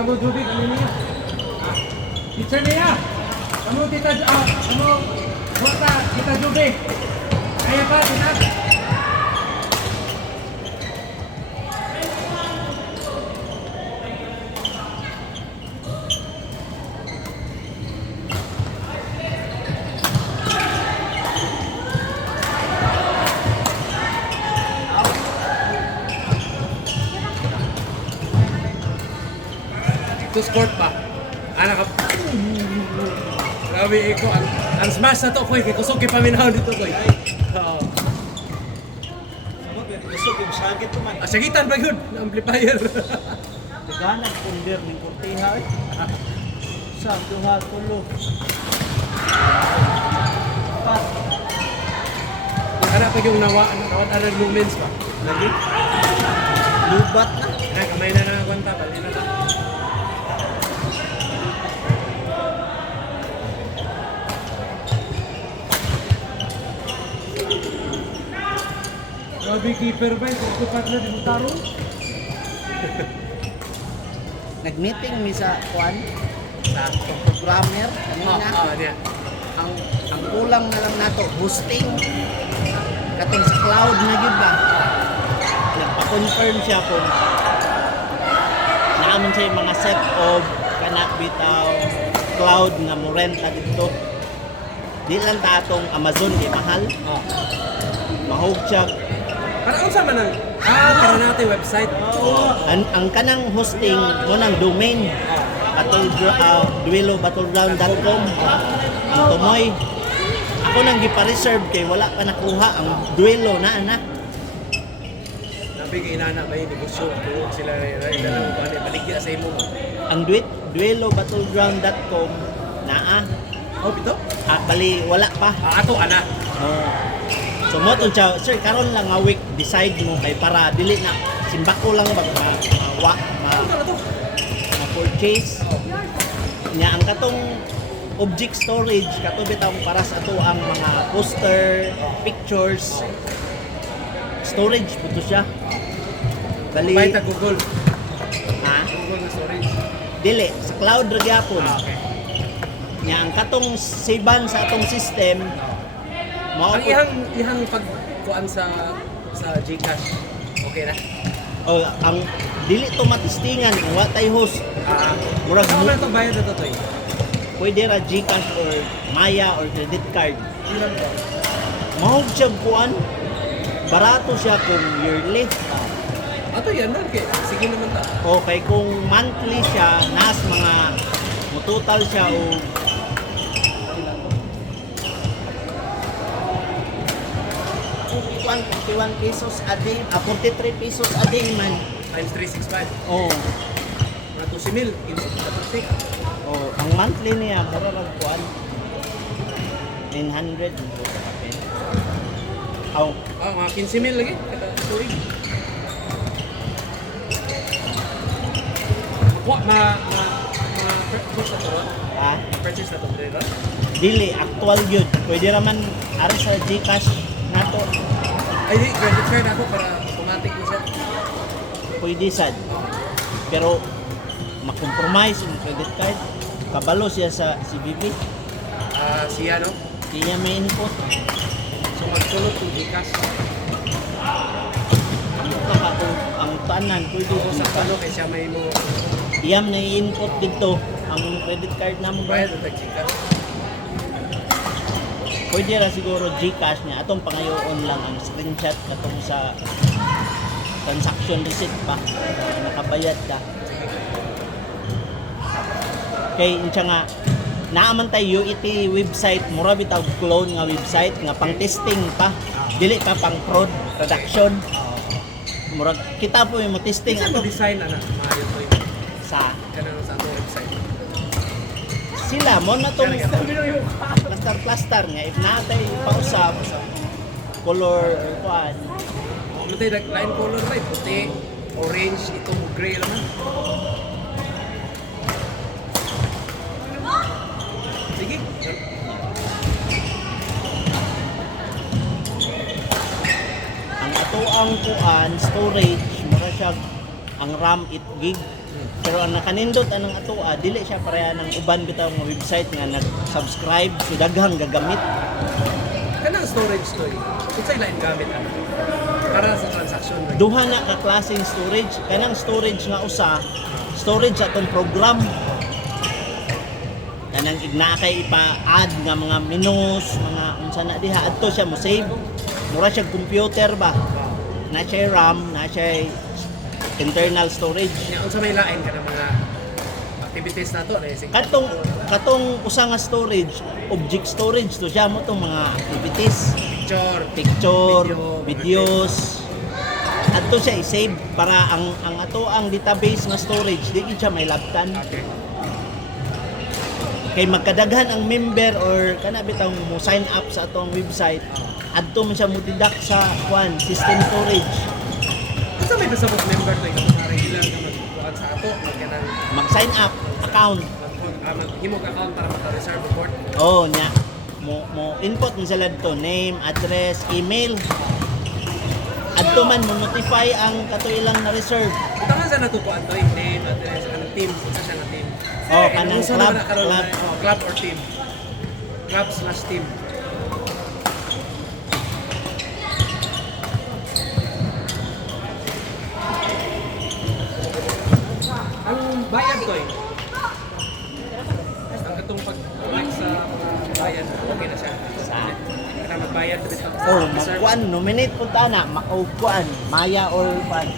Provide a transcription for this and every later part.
kamu Jubi, kami niya. Teacher niya. Kamu kita, kamu buata kita Jubi. Kaya pa, kita. Ito sport pa. Anak ka. Grabe ko. Ang smash na to, koy. Kaya kusog kipaminaw dito, koy. Oo. Gusto kong sakit to man. Sagitan pa yun. Amplifier. Tiganan kunder ni Corteja. Sa duha tulo. Pat. Hanap pa yung nawa. Anong lumens pa. Lagi. Lubat na. Ay, kamay na nakakwanta. Bali na na. Grabe keeper ba? Ito partner din taro. Nag-meeting mi sa kuan sa programmer kanina. Niya. Ang kulang na lang nato hosting katong sa cloud na gyud ba. Nagpa-confirm siya kung naaman siya yung mga set of kanak bitaw cloud nga mo renta dito. Di lang ta atong Amazon di mahal. Mahog siya. Parang sa man ang para natin website. Ang kanang hosting mo ng domain duelobattleground.com ang tumoy ako nang gipa-reserve kay wala pa nakuha ang duelo na Nabigay na ba yung negosyo? Tuwag sila dalang ba? Baligya sa imo mo. ang duelobattleground.com naa Ito? bali wala pa. Ato, ana. So mo to siya, sir, karon lang nga week decide mo kay para dili na simbako lang ba ma-purchase. Nya ang katong object storage kato bitaw para sa ato ang mga poster, pictures, storage puto siya. Bali Bayad sa Google. ha? Google na storage. Dili sa cloud ra gyapon. Okay. Nya ang katong savean sa atong system mao Ang ihang pagkuan sa GCash. Okay na? o ang dili to matistingan kung wa tay host. Murag Ano ba ito bayad na ito? pwede ra GCash or Maya or credit card. Mahog siya kuan. Barato siya kung yearly. Ato yan man kay. Sige naman ta. O kay kung monthly siya, nas mga total siya o 41 pesos a day. 43 pesos a day man. Times 365. O, Mga 12,000. 15,000. o ang monthly niya, mura lang kuan. 900. Aw, Mga 15,000 lagi. Tuig. Purchase na to. ha? Purchase na to. Diba? Dili, actual yun. Pwede raman ara sa GCash nato. Ay, di. Credit card ako para automatic mo siya. Pwede sad. Pero makompromise yung credit card. Kabalo siya sa CBB. Siya, no? Di niya may input. So, magsulot yung GCash. Ang tanan, pwede So, sa sa palo kay siya may mo iyam na i-input dito ang credit card number. bayad at GCash. Pwede ra siguro GCash niya. Atong pangayoon lang ang screenshot katong sa transaction receipt pa. Nakabayad ka. Kay insya nga naaman tayo UET website, mura bitaw clone nga website nga pang testing pa. Dili pa pang prod production. Murag kita po yung testing Isa ato mo design, anak. Maayo to yun. sa Kanang sa atong website. sila mo na tong Kanang- plaster nga if natay pausap color or kuan Matay, line color ba? Puti, orange, itong gray naman. Sige. ang ato ang kuan storage mura siya ang RAM 8 gig Pero ang nakanindot anang atoa, dili siya pareha ng uban bitaw nga website nga nag-subscribe so daghang gagamit. Kanang storage to eh. Unsay lain gamit ano? Para sa transaction right? Duha na ka klaseng storage. Kanang storage nga usa, storage atong program. Kanang igna kay ipa-add nga mga menus, mga unsa na diha adto siya mo save. Mura siya computer ba. Na siya RAM, na siya internal storage. Nya unsa may lain kanang mga activities nato na isig. Katong usa nga storage, object storage to siya mo tong mga activities, picture, videos. Adto siya i-save para ang ato ang database nga storage di gid siya may labtan. Okay. Kay magkadaghan ang member or kana bitaw mo sign up sa atong website, adto man siya mo deduct sa system storage. Unsa may pasabot member to ikaw mga regular nga magkuhan sa ato kanang Mag-sign up account. maghimog account para maka-reserve report. Oh, nya. Mo input mo sila dito, name, address, email. Adto man mo notify ang kato ilang na reserve. Ito nga sa natutuan to, name, address, kanang team, unsa siya nga team. Oh, kanang Unsa club, naman na karon club. na- oh, club or team. Club/team. Ang bayad to eh. Ang katong pag-like sa mga bayad, okay na siya. Kaya magbayad sa bitang Oh, magkuan nominate pud ana, makuan, Maya or pan.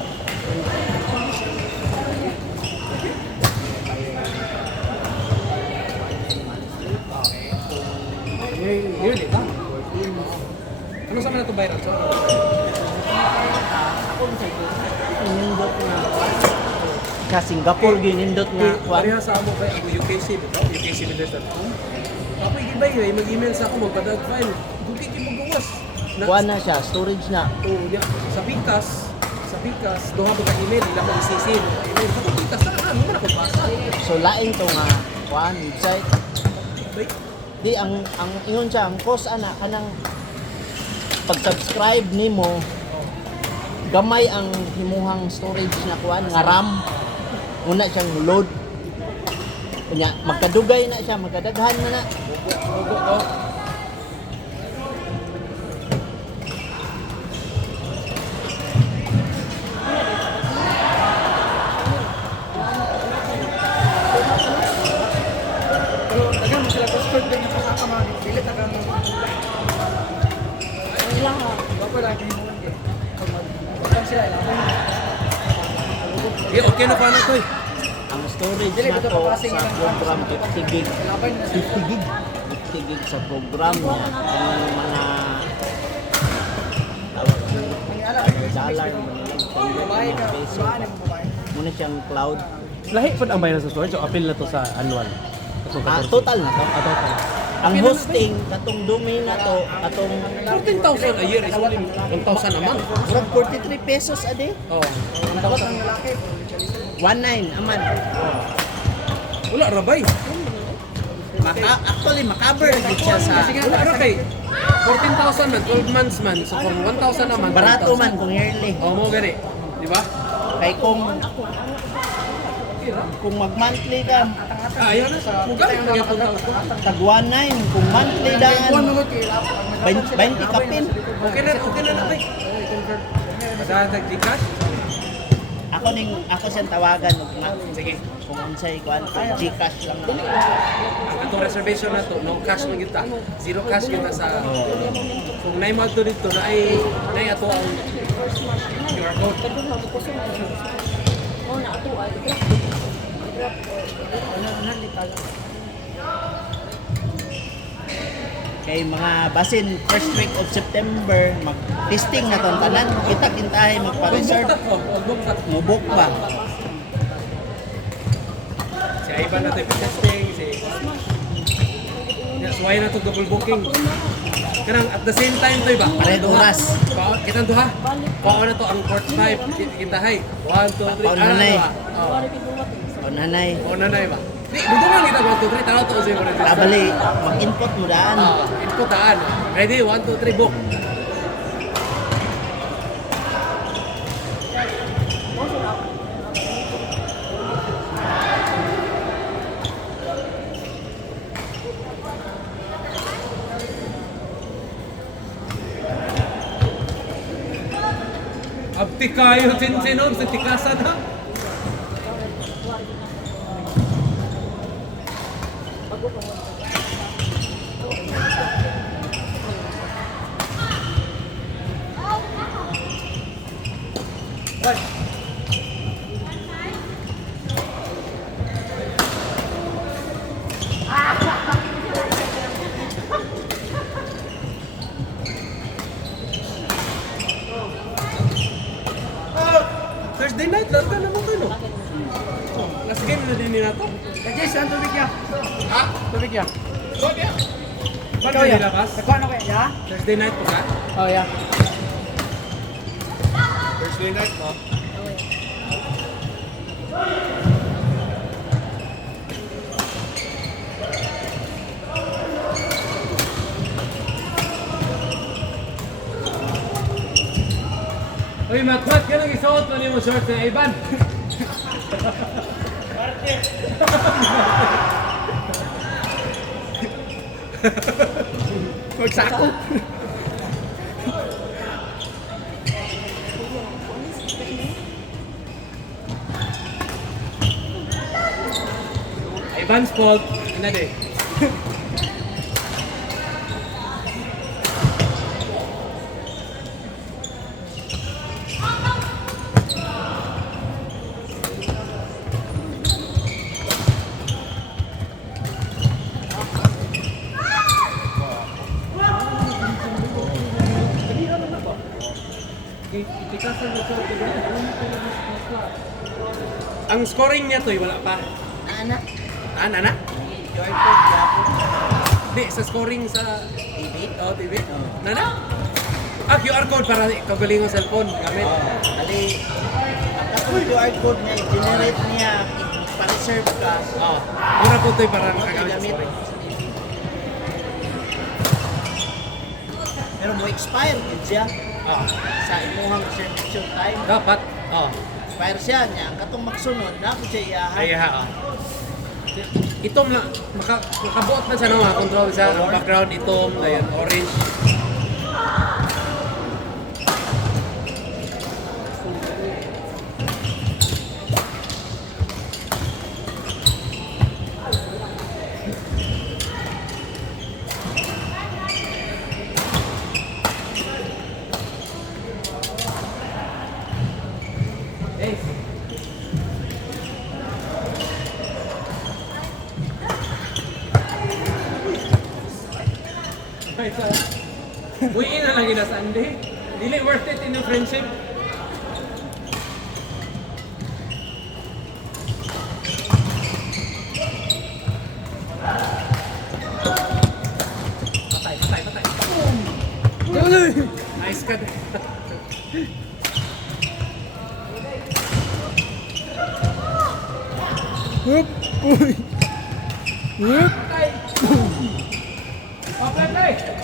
Yun eh, ba? Ano sa mga ito bayad? So, Nindot na. Ka Singapore ginindot nga kuan. Pareha sa amo kay ako UKC, bitaw, ukcbuilders.com. Ako i-gibay yun, mag-email sa ako, magpadag file. Dugi ki mo gawas. Kuan na siya, storage na. Oh, ya, sa Pikas, duha ba ka email, ila ko i-CC, email sa Pikas, ano man ako basa. So lain to nga kuan website. Bay, Di ang ingon siya ang cost ana kanang pag-subscribe nimo gamay ang himuhang storage na kuan nga RAM. Una siyang load. Kunya magkadugay na siya, magkadaghan na na. logo to. Pero taga mo sila password din yung kasama mga dili taga mo. Ilang ha? Bago lagi mo lang eh. Pag sila ilaban. Okay na pa na to eh. Ang storage Dili, na ito to papasing sa ilang program 50 gig. Ilaban na 50 gig. 50 gig sa program niya. Ang mga tawag dollar mga peso. Muna siyang cloud. Lahi po ang bayaran sa storage o appeal na to sa annual? So, Total na to. total. Ang hosting, katong domain na to, katong 14,000 a year is only 1,000 a month. murag 43 pesos a day. Oh, 1,000 lalaki. 19 aman. Wala rabay. Actually, makaber gid siya sa Kasi nga wala rabay. 14,000 man, 12 months man. So kung 1,000 naman, barato 12,000. man kung yearly. Oh, mo gani. Di ba? Kay kung mag-monthly ka, Ayaw na sa puga. Kaya punta ko. tag 19, kung monthly daan, 20 kapin. Okay na natin. Madadag Gcash? Ako siyang tawagan og na. Sige. Kung unsay kuan, GCash lang. Ang atong reservation na to, no cash lang kita. Zero cash kita sa... Kung naay mo ato dito, naay ato ang QR code. Oo na ato ay. Kay mga basin first week of September, mag-testing na ton tanan, kita-kintahay magpa-reserve. Buktat. Mubok ba? Si Ivan na tayo testing, si... So, why na to double booking? Kanang at the same time to ba? Pareho oras. Kitang duha. Pao na to ang court 5. Kita hay. 1, 2, 3. Pao na na eh. Wala pigulat. O nanay, Pao na na ba? Di, dito lang kita 1, 2, 3. Tara to sa register. abali, mag-input mo daan. Inputaan. Ready? 1, 2, 3, book. Puti kayo, tinsinog sa tikasan ha. Thursday night, lang ka naman to, no? Last game na din nila to. Kajay, saan tubig ya? Ha? Tubig ya? Ba't ka nilabas? Nagkuhan ako ya? Thursday night po ka? Oh, ya. Thursday night po. Uy, matmat ka nang isuot mo niyo shorts na Ivan. Magsako. Ivan's fault. Ano de? Ang scoring niya to, wala pa. Ana? Ana? QR code yapon. Di, sa scoring sa TV? oh, TV. Nana? Ah, QR code para kagaling ng cellphone gamit. Ali, ang katong QR code niya, i-generate niya, pa-reserve ka. Oh, mura po to para makagamit sa Gamit. scoring. Pero mo expire din siya Oh, sa imuhang reservation time. dapat. Oh, Expire siya niya, ang katong magsunod, dapat siya iyahan. ay ha. Oh. Itom na makabuot na siya no, control sa ang background itom, ayan, orange. Hey. Uy, na lang ina Sunday. Dili worth it in a friendship. Patay. Nice cut. Patay.